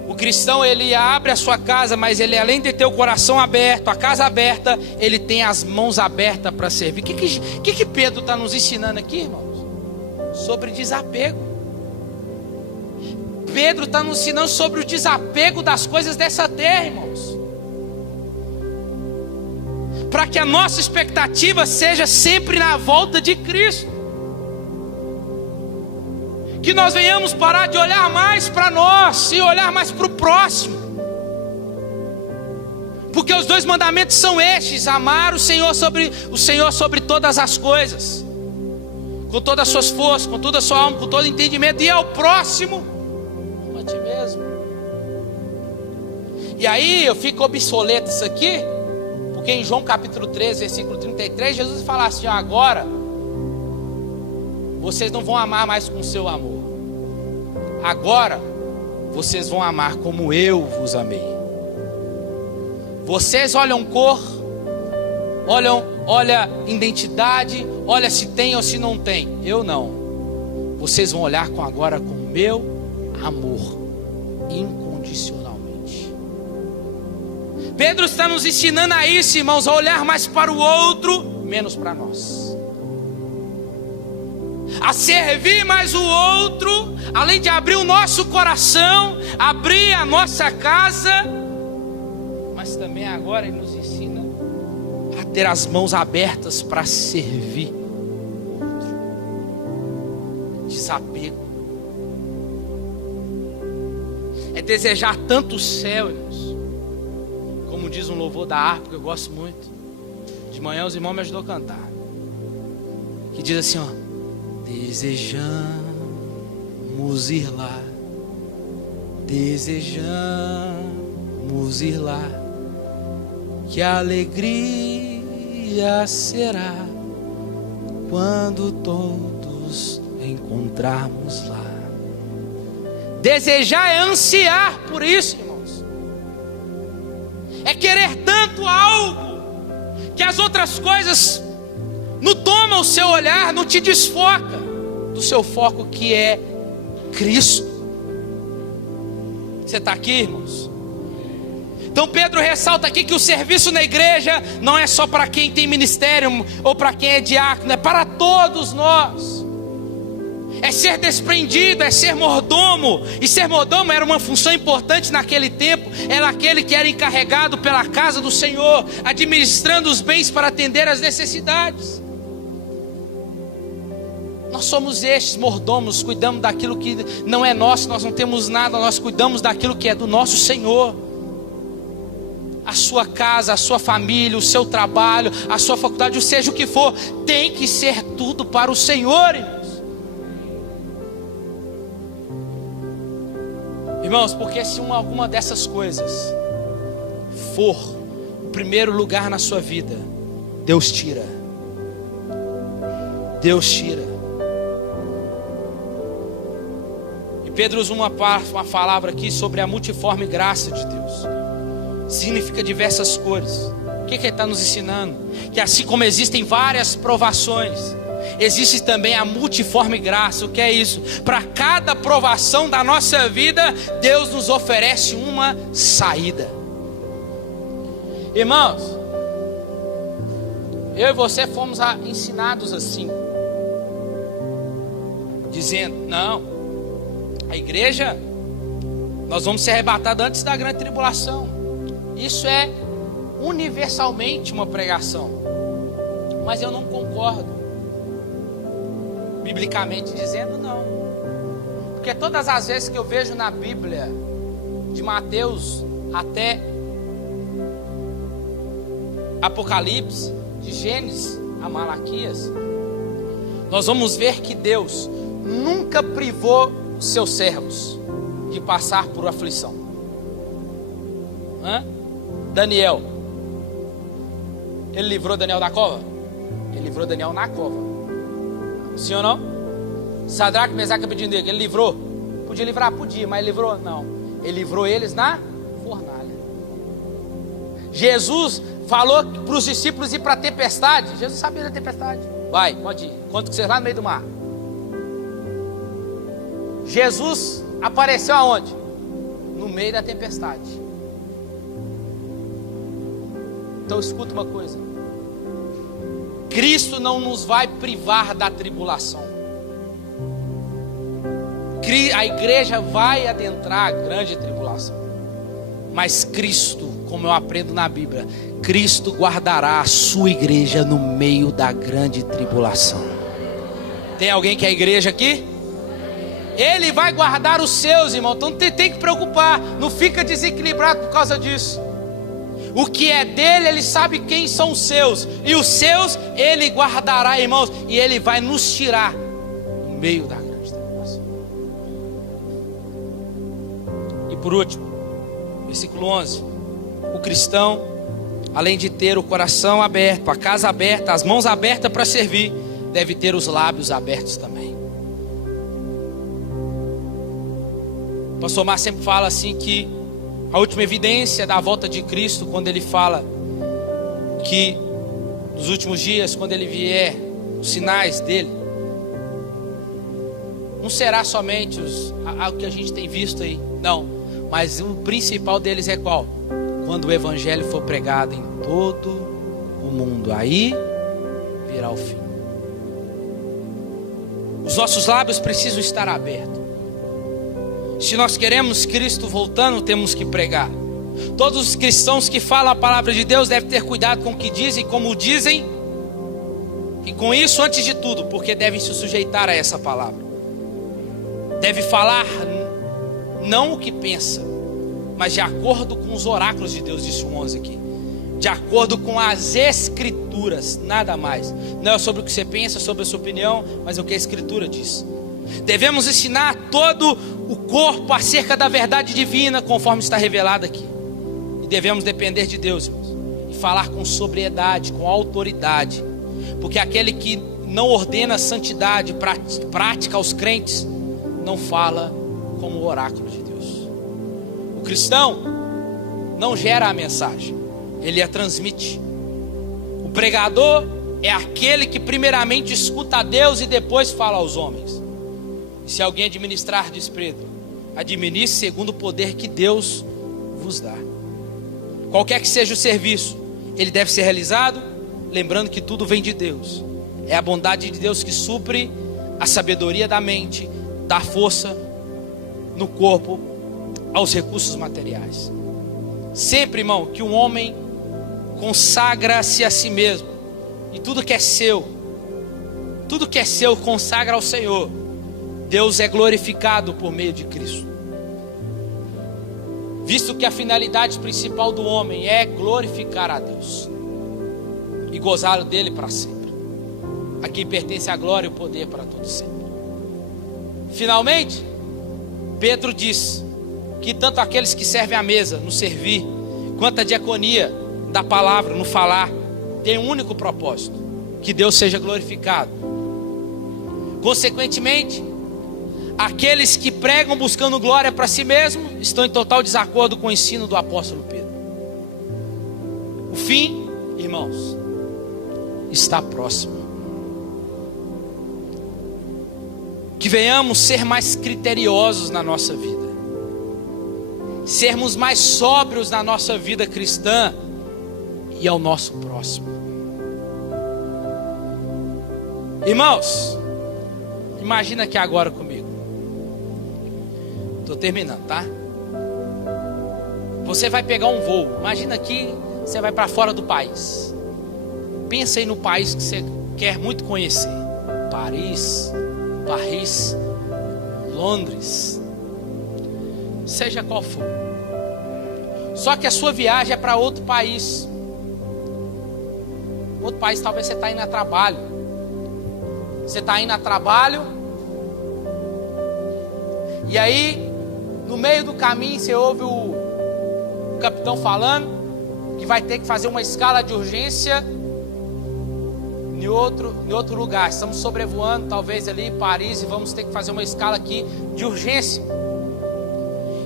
O cristão, ele abre a sua casa, mas ele, além de ter o coração aberto, a casa aberta, ele tem as mãos abertas para servir. O que Pedro está nos ensinando aqui, irmãos? Sobre desapego. Pedro está nos ensinando sobre o desapego das coisas dessa terra, irmãos. Para que a nossa expectativa seja sempre na volta de Cristo. Que nós venhamos parar de olhar mais para nós e olhar mais para o próximo. Porque os dois mandamentos são estes: amar o Senhor sobre todas as coisas, com todas as suas forças, com toda a sua alma, com todo o entendimento, e ao próximo como a ti mesmo. E aí eu fico obsoleto isso aqui, porque em João capítulo 13, versículo 33, Jesus fala assim: agora vocês não vão amar mais com o seu amor. Agora vocês vão amar como eu vos amei. Vocês olham cor, olha identidade, olha se tem ou se não tem. Eu não. Vocês vão olhar agora com o meu amor, incondicionalmente. Pedro está nos ensinando a isso, irmãos, a olhar mais para o outro, menos para nós. A servir mais o outro, além de abrir o nosso coração, abrir a nossa casa, mas também agora ele nos ensina a ter as mãos abertas para servir o outro. Desapego. É desejar tanto o céu, irmãos. Como diz um louvor da harpa que eu gosto muito. De manhã os irmãos me ajudou a cantar. Que diz assim, ó: desejamos ir lá, desejamos ir lá, que a alegria será quando todos encontrarmos lá. Desejar é ansiar por isso, irmãos. É querer tanto algo que as outras coisas não toma o seu olhar, não te desfoca do seu foco, que é Cristo. Você está aqui, irmãos? Então Pedro ressalta aqui que o serviço na igreja não é só para quem tem ministério ou para quem é diácono, é para todos nós. É ser desprendido, é ser mordomo. E ser mordomo era uma função importante naquele tempo. Era aquele que era encarregado pela casa do Senhor, administrando os bens para atender às necessidades. Nós somos estes mordomos, cuidamos daquilo que não é nosso, nós não temos nada, nós cuidamos daquilo que é do nosso Senhor. A sua casa, a sua família, o seu trabalho, a sua faculdade, seja o que for, tem que ser tudo para o Senhor, irmãos. Irmãos, porque se alguma dessas coisas for o primeiro lugar na sua vida, Deus tira. Deus tira. Pedro usa uma palavra aqui sobre a multiforme graça de Deus. Significa diversas cores. O que ele está nos ensinando? Que assim como existem várias provações, existe também a multiforme graça. O que é isso? Para cada provação da nossa vida, Deus nos oferece uma saída. Irmãos, eu e você fomos ensinados assim, dizendo: não, a igreja, nós vamos ser arrebatados antes da grande tribulação. Isso é universalmente uma pregação. Mas eu não concordo. Biblicamente dizendo, não. Porque todas as vezes que eu vejo na Bíblia, de Mateus até Apocalipse, de Gênesis a Malaquias, nós vamos ver que Deus nunca privou os seus servos de passar por aflição. Daniel, ele livrou Daniel da cova? Ele livrou Daniel na cova. Sim ou não? Sadraque, Mesaque e Abednego, ele livrou? Podia livrar? Podia, mas ele livrou? Não. Ele livrou eles na fornalha. Jesus falou para os discípulos ir para a tempestade. Jesus sabia da tempestade. Vai, pode ir. Conta com vocês lá no meio do mar. Jesus apareceu aonde? No meio da tempestade. Então escuta uma coisa: Cristo não nos vai privar da tribulação. A igreja vai adentrar a grande tribulação, mas Cristo, como eu aprendo na Bíblia, Cristo guardará a sua igreja no meio da grande tribulação. Tem alguém que é igreja aqui? Ele vai guardar os seus, irmão. Então não tem que preocupar. Não fica desequilibrado por causa disso. O que é dele, ele sabe quem são os seus. E os seus, ele guardará, irmãos. E ele vai nos tirar no meio da grande tribulação. E por último, versículo 11. O cristão, além de ter o coração aberto, a casa aberta, as mãos abertas para servir, deve ter os lábios abertos também. O pastor Mar sempre fala assim que a última evidência da volta de Cristo, quando ele fala que nos últimos dias, quando ele vier, os sinais dele, não será somente o que a gente tem visto aí, não, mas o principal deles é qual? Quando o evangelho for pregado em todo o mundo, aí virá o fim. Os nossos lábios precisam estar abertos. Se nós queremos Cristo voltando, temos que pregar. Todos os cristãos que falam a palavra de Deus devem ter cuidado com o que dizem, como dizem, e com isso antes de tudo, porque devem se sujeitar a essa palavra. Deve falar não o que pensa, mas de acordo com os oráculos de Deus, disse o 11 aqui. De acordo com as escrituras, nada mais. Não é sobre o que você pensa, sobre a sua opinião, mas é o que a escritura diz. Devemos ensinar todo o corpo acerca da verdade divina, conforme está revelado aqui. E devemos depender de Deus, irmãos, e falar com sobriedade, com autoridade, porque aquele que não ordena santidade, prática aos crentes, não fala como o oráculo de Deus. O cristão não gera a mensagem, ele a transmite. O pregador é aquele que primeiramente escuta a Deus e depois fala aos homens. E se alguém administrar desprezo, administre segundo o poder que Deus vos dá. Qualquer que seja o serviço, ele deve ser realizado, lembrando que tudo vem de Deus. É a bondade de Deus que supre a sabedoria da mente, dá força no corpo aos recursos materiais. Sempre, irmão, que um homem consagra-se a si mesmo, e tudo que é seu consagra ao Senhor, Deus é glorificado por meio de Cristo. Visto que a finalidade principal do homem é glorificar a Deus e gozar dele para sempre. A quem pertence a glória e o poder para todo sempre. Finalmente, Pedro diz que tanto aqueles que servem à mesa, no servir, quanto a diaconia da palavra, no falar, tem um único propósito: que Deus seja glorificado. Consequentemente, aqueles que pregam buscando glória para si mesmo estão em total desacordo com o ensino do apóstolo Pedro. O fim, irmãos, está próximo. Que venhamos ser mais criteriosos na nossa vida, sermos mais sóbrios na nossa vida cristã e ao nosso próximo. Irmãos, imagina aqui agora comigo. Estou terminando, tá? Você vai pegar um voo. Imagina que você vai para fora do país. Pensa aí no país que você quer muito conhecer. Paris, Londres, seja qual for. Só que a sua viagem é para outro país. Outro país, talvez você está indo a trabalho. Você está indo a trabalho, e aí no meio do caminho você ouve o capitão falando que vai ter que fazer uma escala de urgência em outro lugar. Estamos sobrevoando talvez ali Paris e vamos ter que fazer uma escala aqui de urgência.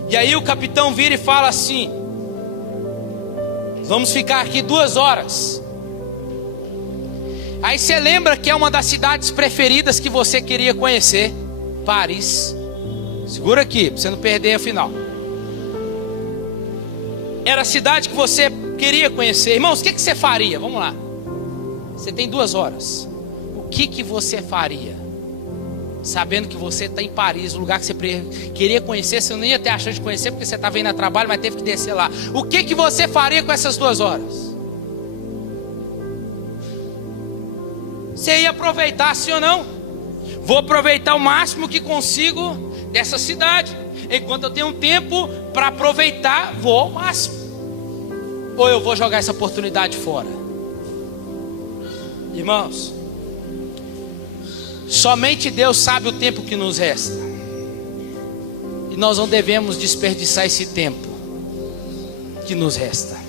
E aí o capitão vira e fala assim: vamos ficar aqui 2 horas. Aí você lembra que é uma das cidades preferidas que você queria conhecer, Paris. Segura aqui, para você não perder a final. Era a cidade que você queria conhecer. Irmãos, o que você faria? Vamos lá. Você tem 2 horas. O que você faria? Sabendo que você está em Paris, o lugar que você queria conhecer, você não ia ter a chance de conhecer porque você estava indo a trabalho, mas teve que descer lá. O que você faria com essas 2 horas? Você ia aproveitar, sim ou não? Vou aproveitar o máximo que consigo dessa cidade. Enquanto eu tenho um tempo para aproveitar, vou ao máximo. Ou eu vou jogar essa oportunidade fora? Irmãos, somente Deus sabe o tempo que nos resta. E nós não devemos desperdiçar esse tempo que nos resta,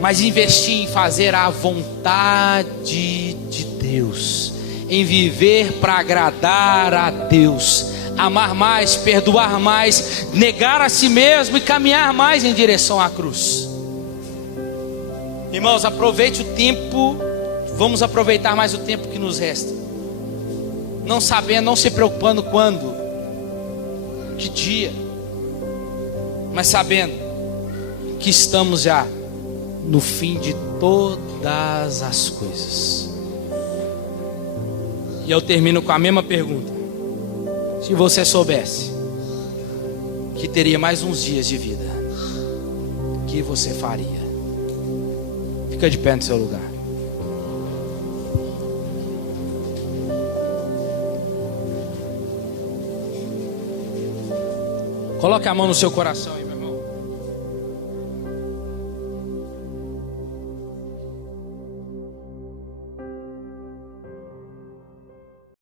mas investir em fazer a vontade de Deus, em viver para agradar a Deus, amar mais, perdoar mais, negar a si mesmo e caminhar mais em direção à cruz. Irmãos, aproveite o tempo, vamos aproveitar mais o tempo que nos resta. Não sabendo, não se preocupando quando, que dia, mas sabendo que estamos já no fim de todas as coisas. E eu termino com a mesma pergunta: se você soubesse que teria mais uns dias de vida, o que você faria? Fica de pé no seu lugar. Coloque a mão no seu coração, irmão.